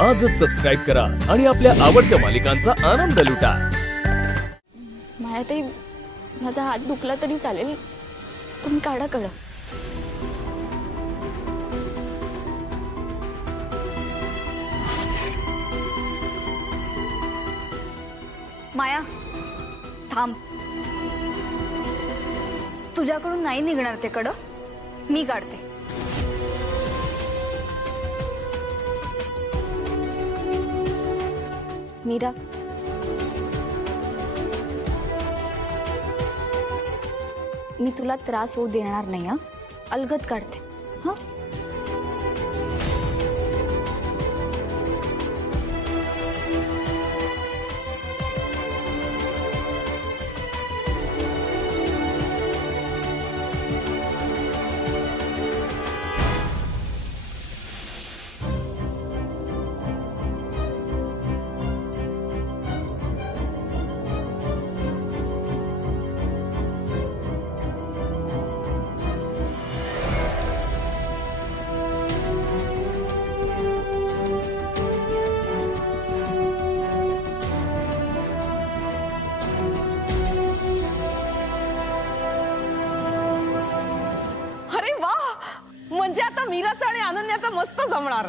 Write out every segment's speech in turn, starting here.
आजच सबस्क्राईब करा आणि आपल्या आवडत्या मालिकांचा आनंद लुटा। मायाताई, माझा हात दुखला तरी चालेल, तुम्ही काढा कळ। माया थांब, तुझ्याकडून नाही निघणार ते कडं, मी काढते। मीरा, मी तुला त्रास होऊ देणार नाही हा, अलगद काढते हा। म्हणजे आता मीराचा आणि अनन्याचा मस्त जमणार।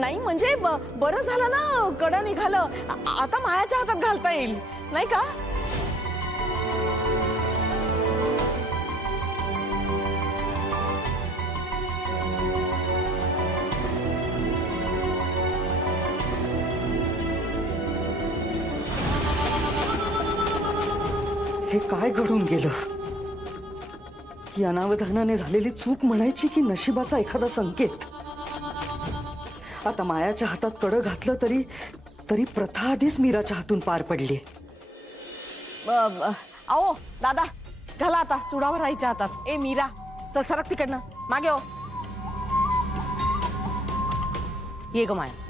नाही म्हणजे बरं झालं ना कडं निघालं, आता मायाच्या हातात घालता येईल नाही का? हे काय घडून गेलं? ही अनावधानाने झालेली चूक म्हणायची की नशिबाचा एखादा संकेत? आता मायाच्या हातात कडं घातलं तरी तरी प्रथा आधीच मीराच्या हातून पार पडली। आओ दादा, घाला आता चुडावर राहायच्या हातात। ए मीरा, चल सरक तिकडनं मागे हो। ये ग माया।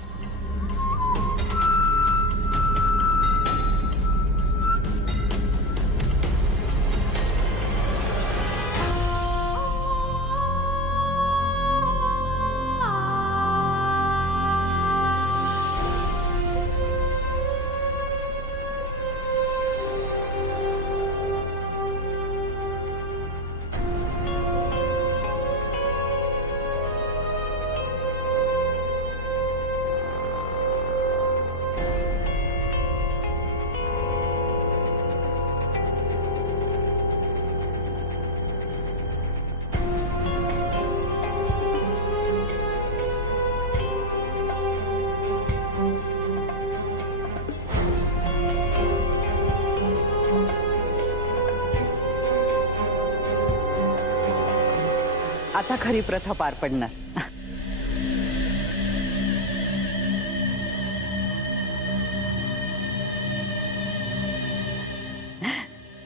आता खरी प्रथा पार पडणार।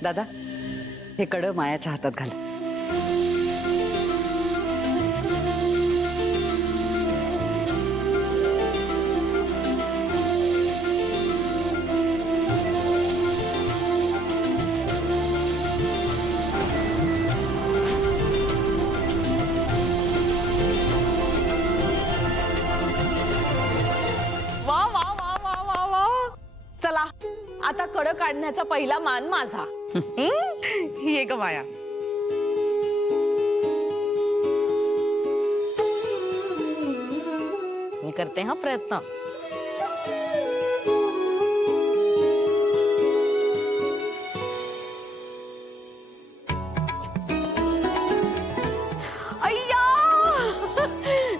दादा, हे कडं मायाच्या हातात घाल। चला आता कडं काढण्याचा पहिला मान माझा। ये ग माया। मी करते हा प्रयत्न। अय्या,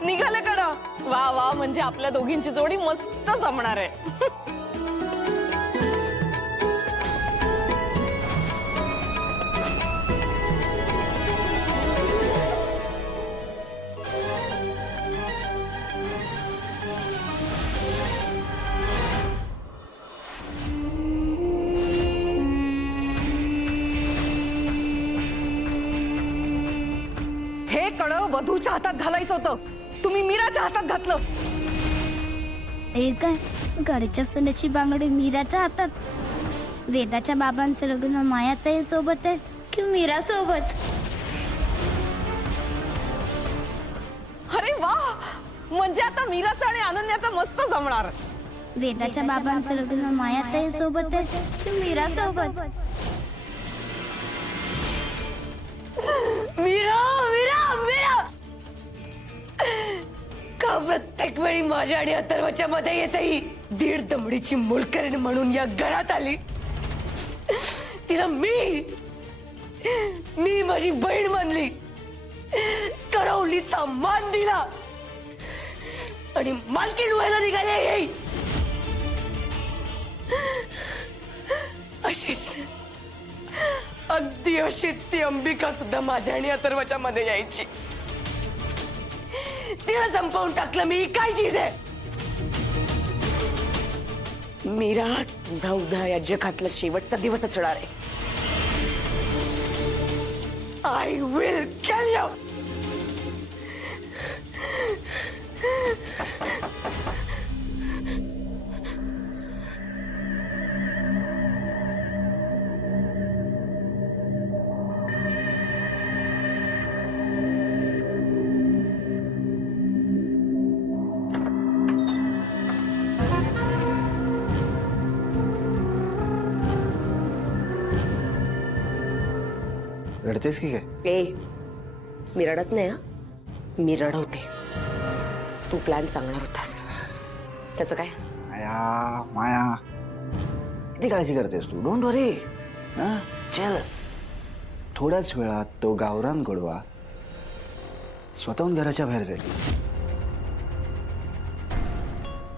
निघाले कडं। वा वा, म्हणजे आपल्या दोघींची जोडी मस्त जमणार आहे। हे कडं वधूच्या हातात घालायचं होतं, तुम्ही मीराच्या हातात घातलं। हे काय घरच्या सोन्याची बांगडी मीराच्या हातात. वेदाच्या बाबांचं लग्न मायाताई सोबत आहे की मीरा सोबत? अरे वा, म्हणजे आता मीराचं आणि अनन्याचं मस्त जमणार. वेदाच्या बाबांचं लग्न मायाताई सोबत आहे की मीरा सोबत? मीरा मीरा मीरा, का प्रत्येक वेळी माझ्या आणि अथर्वच्या मध्ये येते ही दीड दमडीची मुलकरीण म्हणून या घरात आली? तिला मी माझी बहीण मानली, करवलीचा मान दिला आणि मालकीण व्हायला निघाले हे. अशीच, अगदी अशीच ती अंबिका सुद्धा माझ्या आणि अथर्वच्या मध्ये यायची. तिला संपवून टाकलं मी. काय चीज आहे मीरा? तुझा उद्या या जगातला शेवटचा दिवस असणार आहे. I will kill you. रडतेस की काय? ए, मी रडत नाही हा, मी रडवते. तू प्लॅन सांगणार होतास, त्याचं काय? माया माया, किती काळजी करतेस तू? डोंट वरी. चल, थोड्याच वेळात तो गावरान गोडवा स्वतःहून घराच्या बाहेर जाईल.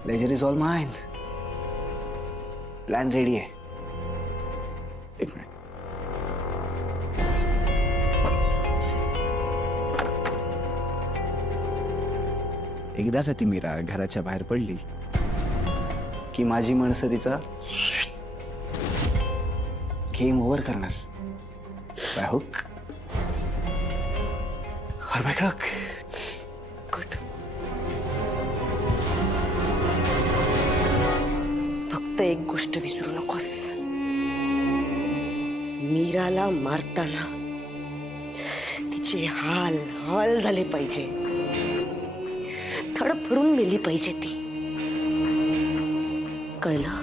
Leisure is all mind. Plan ready आहे. एक मिनिट. एकदा का ती मीरा घराच्या बाहेर पडली की माझी माणसं तिचा गेम ओव्हर करणार. बाय हुक और बाय क्रॉक. गुड. फक्त एक गोष्ट विसरू नकोस, मीराला मारताना तिचे हाल हाल झाले पाहिजे. थडफडून मेली पाहिजे ती. कळलं?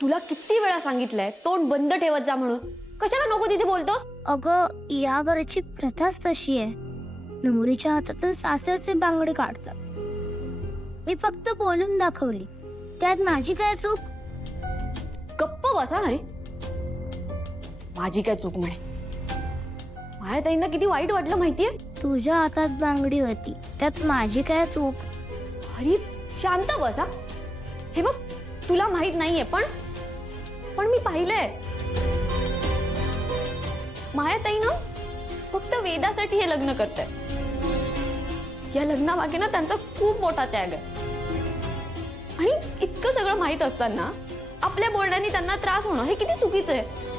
तुला किती वेळा सांगितलंय तोंड बंद ठेवत जा म्हणून. कशाला नको तिथे बोलतोस? अगं, या घराची प्रथाच तशी आहे. नवरीच्या हातातून सासरचे बांगडे काढतात. मी फक्त बोलून दाखवली, त्यात माझी काय चूक? गप्प बसा हरी. माझी काय चूक म्हणे? माझ्या ताईंना किती वाईट वाटलं माहितीये? तुझ्या हातात बांगडी होती, त्यात माझी काय चूक? हरी शांत बसा. हे बघ, तुला माहित नाहीये पण मी पाहिलंय. माया ताई ना फक्त वेदासाठी हे लग्न करताय. या लग्नामागे ना त्यांचा खूप मोठा त्याग आहे. आणि इतकं सगळं माहित असताना आपल्या बोलण्याने त्यांना त्रास होणं हे किती चुकीचं आहे.